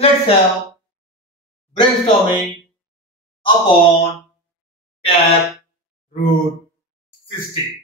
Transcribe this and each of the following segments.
Let's have brainstorming upon tap root system.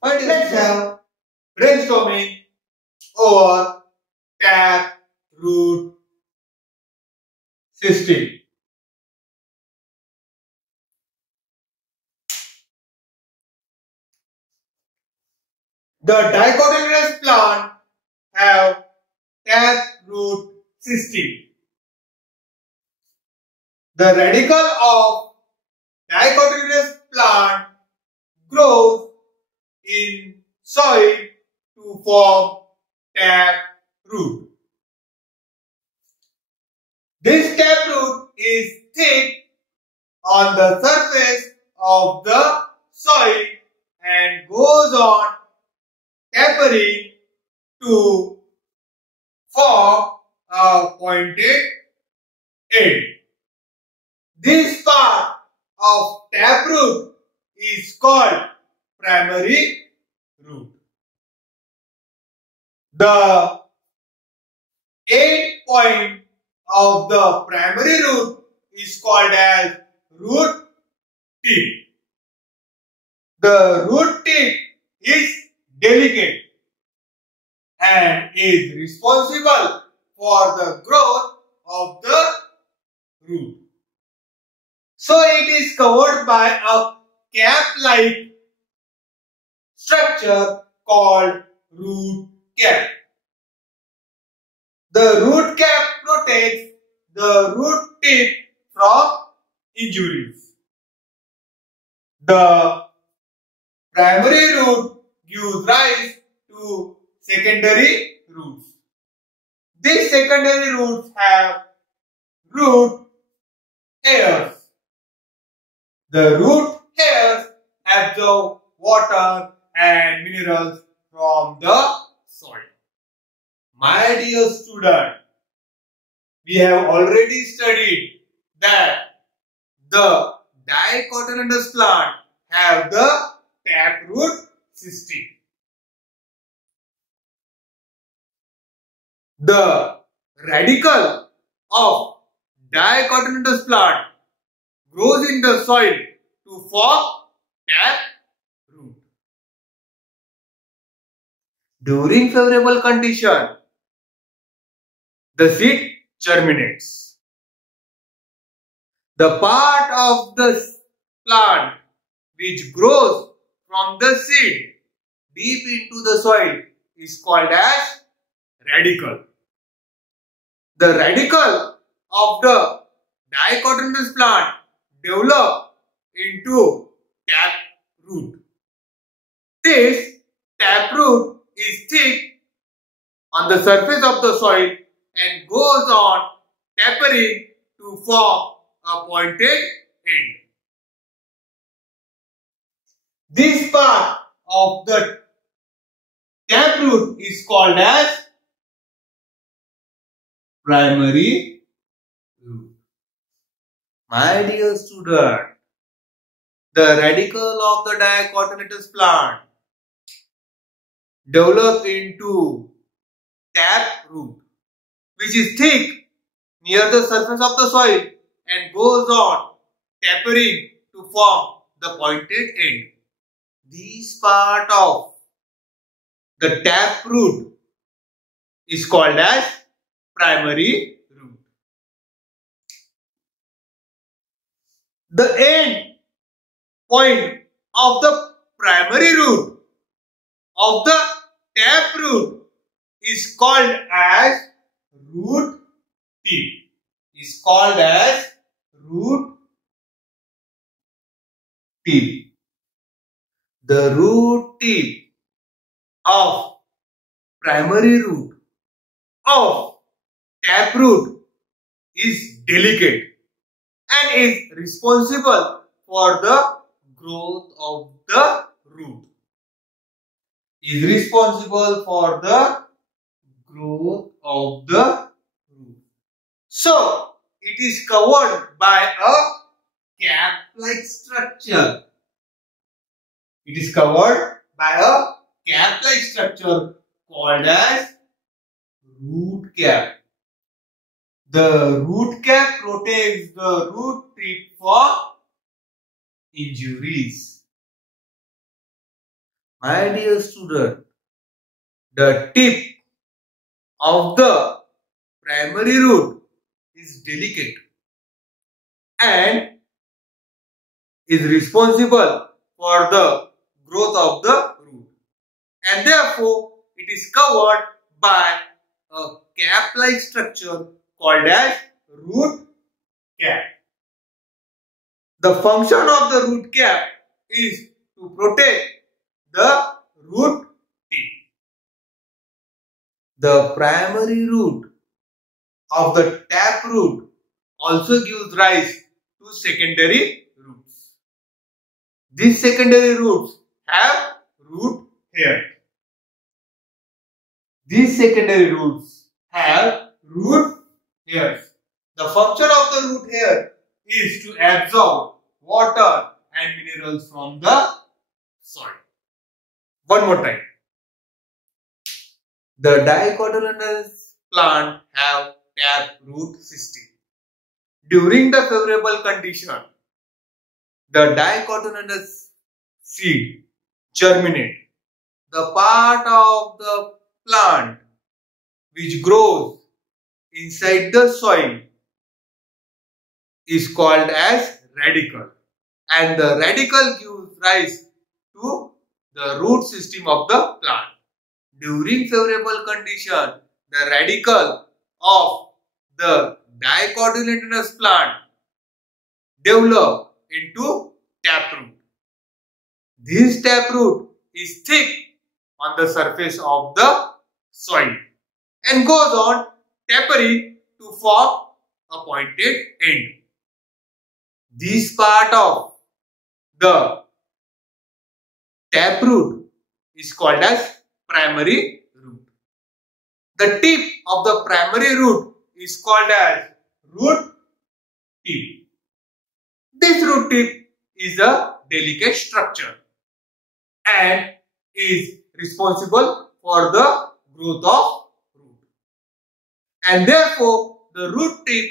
But let's have brainstorming over taproot system. The dicotyledonous plant have taproot system. The radicle of dicotyledonous plant grows in soil to form taproot. This taproot is thick on the surface of the soil and goes on tapering to form a pointed end. This part of taproot is called primary root. The end point of the primary root is called as root tip. The root tip is delicate and is responsible for the growth of the root. So it is covered by a cap-like structure called root cap. The root cap protects the root tip from injuries. The primary root gives rise to secondary roots. These secondary roots have root hairs. The root hairs absorb water and minerals from the soil. My dear student, we have already studied that the dicotyledonous plant have the taproot system. The radicle of dicotyledonous plant grows in the soil to form taproot. During favorable condition, the seed germinates. The part of the plant which grows from the seed deep into the soil is called as radicle. The radicle of the dicotyledonous plant develop into taproot. This taproot is thick on the surface of the soil and goes on tapering to form a pointed end. This part of the taproot is called as primary root. My dear student, the radicle of the dicotyledonous plant develop into tap root, which is thick near the surface of the soil and goes on tapering to form the pointed end. This part of the tap root is called as primary root. The end point of the primary root of the tap root is called as root tip. Is called as root tip. The root tip of primary root of taproot is delicate and is responsible for the growth of the root. Is responsible for the growth of the root. So, it is covered by a cap-like structure. It is covered by a cap-like structure called as root cap. The root cap protects the root tip from injuries. My dear student, the tip of the primary root is delicate and is responsible for the growth of the root, and therefore it is covered by a cap-like structure called as root cap. The function of the root cap is to protect the root tip. The primary root of the tap root also gives rise to secondary roots. These secondary roots have root hair. These secondary roots have root hairs. The function of the root hair is to absorb water and minerals from the soil. One more time. The dicotyledonous plant have tap root system. During the favorable condition, the dicotyledonous seed germinate. The part of the plant which grows inside the soil is called as radicle, and the radicle gives rise to the root system of the plant. During favorable condition, the radicle of the dicotyledonous plant develop into taproot. This taproot is thick on the surface of the soil and goes on tapering to form a pointed end. This part of the taproot is called as primary root. The tip of the primary root is called as root tip. This root tip is a delicate structure and is responsible for the growth of root. And therefore, the root tip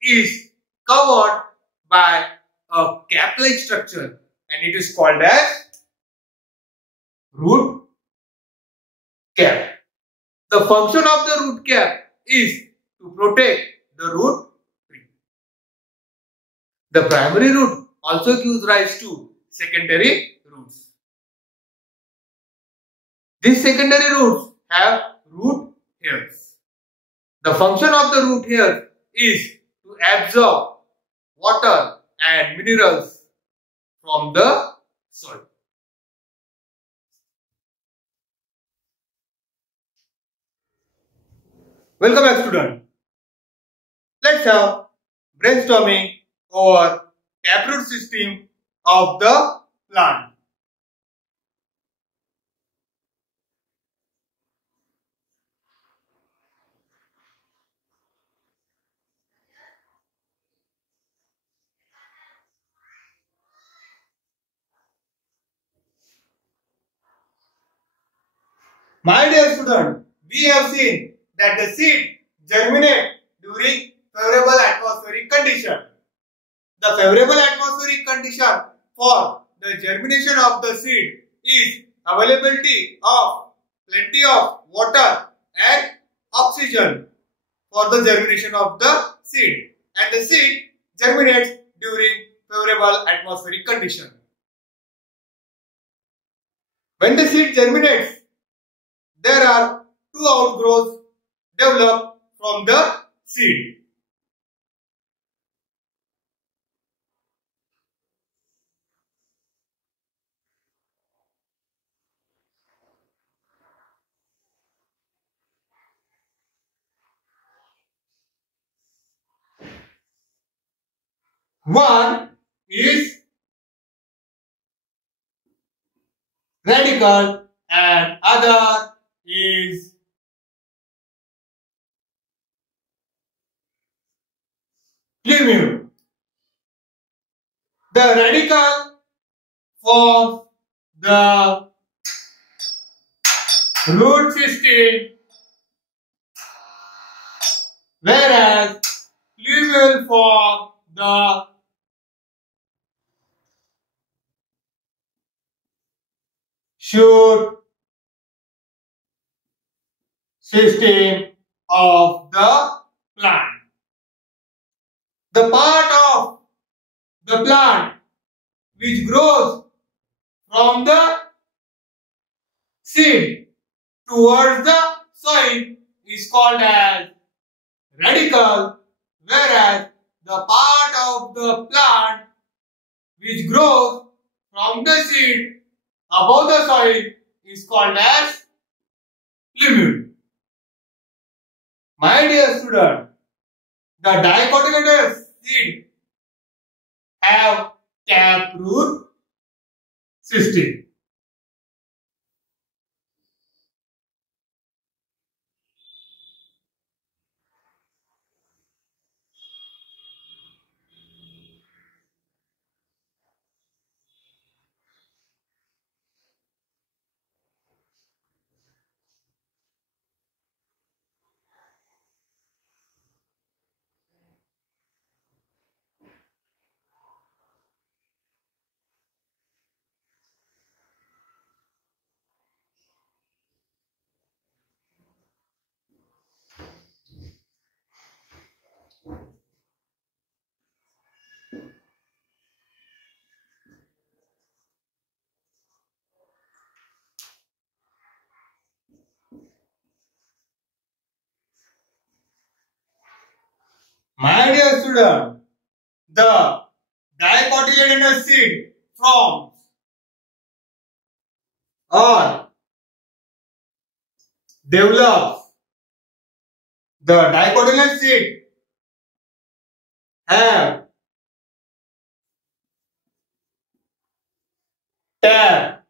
is covered by a cap-like structure and it is called as root cap. The function of the root cap is to protect the root tree. The primary root also gives rise to secondary roots. These secondary roots have root hairs. The function of the root hair is to absorb water and minerals from the soil. Welcome back, student. Let's have brainstorming over taproot system of the plant. My dear student, we have seen that the seed germinate during favorable atmospheric condition. The favorable atmospheric condition for the germination of the seed is availability of plenty of water and oxygen for the germination of the seed, and the seed germinates during favorable atmospheric condition. When the seed germinates, there are two outgrowths developed from the seed. One is radicle and other is plumule. The radicle forms the root system, whereas plumule forms the shoot system of the plant. The part of the plant which grows from the seed towards the soil is called as radicle, whereas the part of the plant which grows from the seed above the soil is called as plumule. My dear student, the dicotyledonous seed have taproot system. My dear student, the dicotyledonous seed forms or develops. The dicotyledonous seed have tap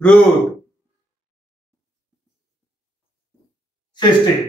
root system.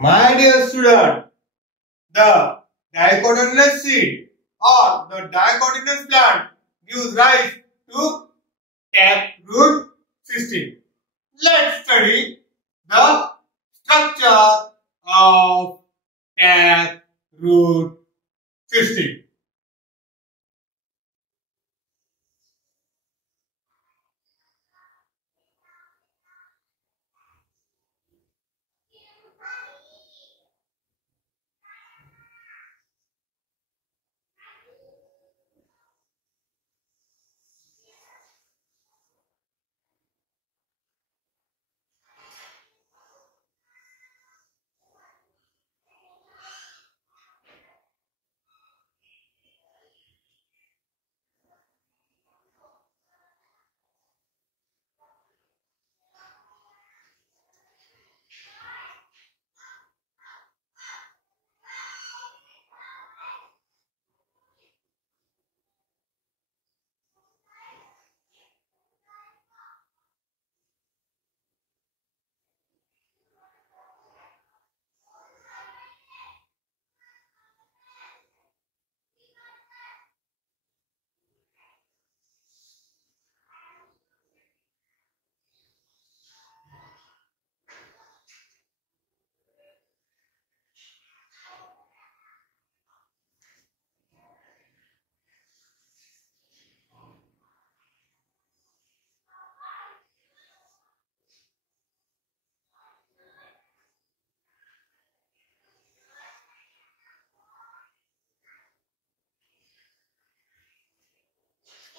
My dear student, the dicotyledonous seed or the dicotyledonous plant gives rise to taproot system. let's study the structure of taproot system.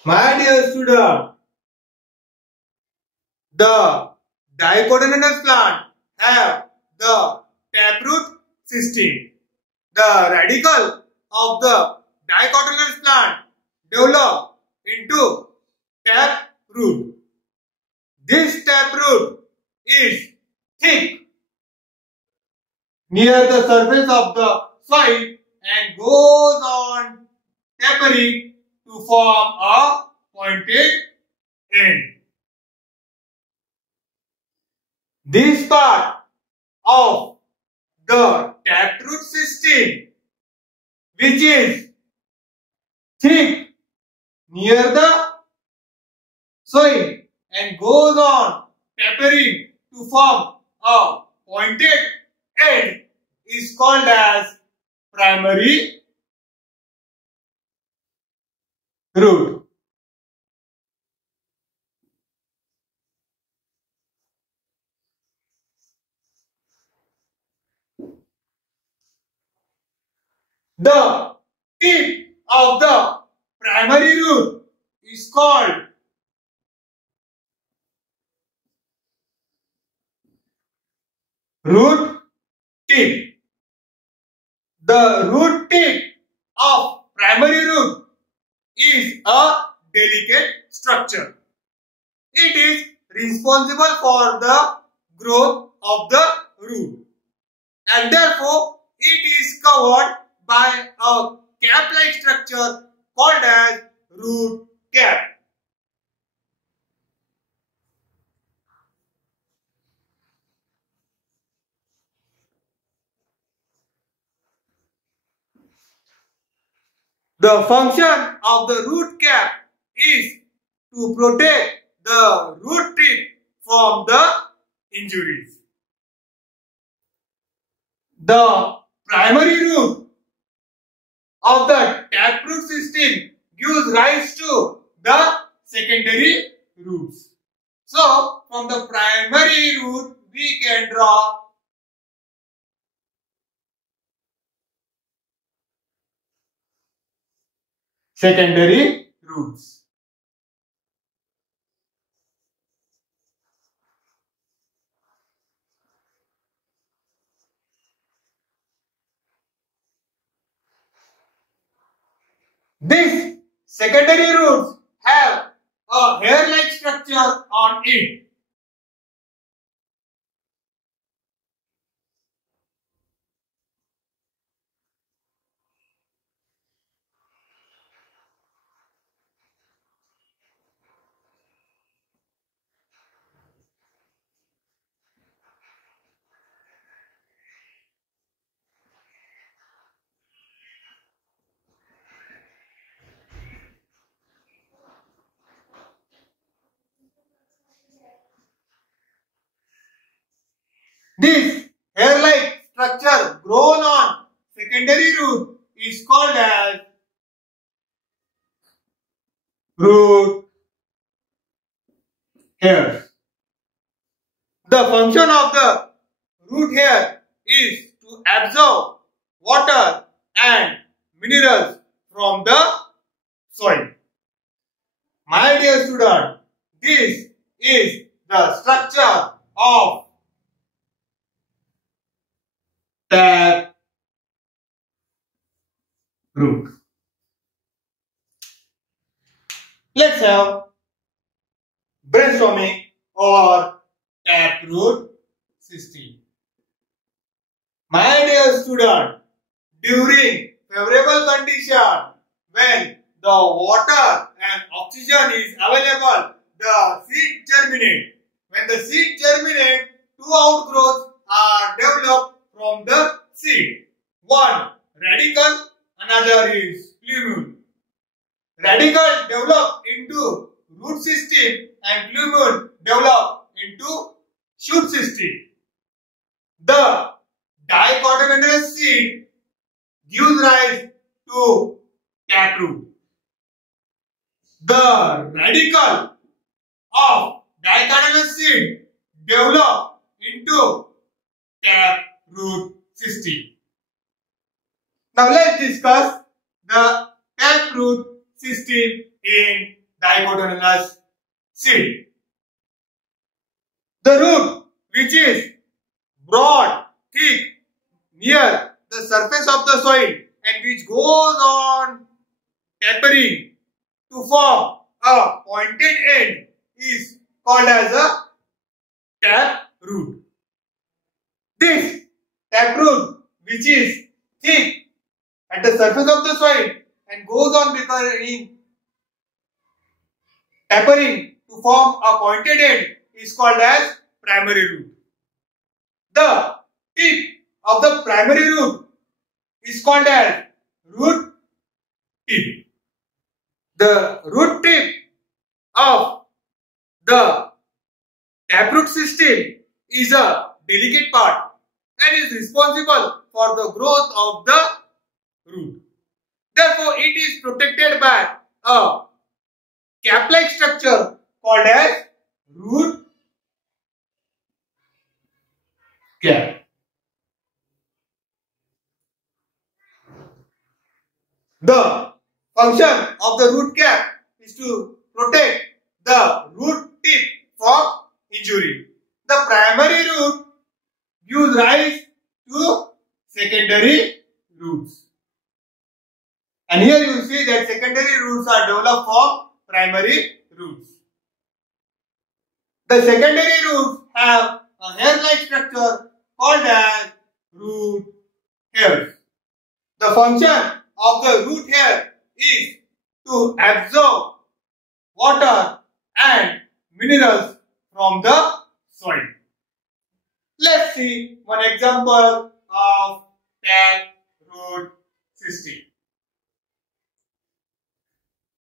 My dear student, the dicotyledonous plant have the taproot system. The radicle of the dicotyledonous plant develop into taproot. This taproot is thick near the surface of the soil and goes on tapering to form a pointed end. This part of the taproot system, which is thick near the soil and goes on tapering to form a pointed end, is called as primary root. The tip of the primary root is called root tip. The root tip of primary root is a delicate structure. It is responsible for the growth of the root, and therefore it is covered by a cap-like structure called as root cap. The function of the root cap is to protect the root tip from the injuries. The primary root of the taproot system gives rise to the secondary roots. So, from the primary root, we can draw secondary roots. These secondary roots have a hair-like structure on it. This hair-like structure grown on secondary root is called as root hairs. The function of the root hair is to absorb water and minerals from the soil. My dear student, this is the structure of tap root. Let's have brainstorming or taproot system. My dear student, during favorable condition, when the water and oxygen is available, the seed germinate. When the seed germinate, two outgrowths are developed from the seed. One radical, another is plumule. Radical develop into root system and plumule develop into shoot system. The dicotyledonous seed gives rise to taproot. The radical of dicotyledonous seed develop into taproot system. Now let's discuss the taproot system in dicotyledonous seed. The root, which is broad, thick, near the surface of the soil and which goes on tapering to form a pointed end, is called as a taproot. This taproot, which is thick at the surface of the soil and goes on becoming tapering to form a pointed end, is called as primary root. The tip of the primary root is called as root tip. The root tip of the taproot system is a delicate part and is responsible for the growth of the root. Therefore, it is protected by a cap-like structure called as root cap. The function of the root cap is to protect the root tip from injury. The primary root gives rise to secondary roots. And here you see that secondary roots are developed from primary roots. The secondary roots have a hair-like structure called as root hairs. The function of the root hair is to absorb water and minerals from the soil. Let's see one example of taproot system.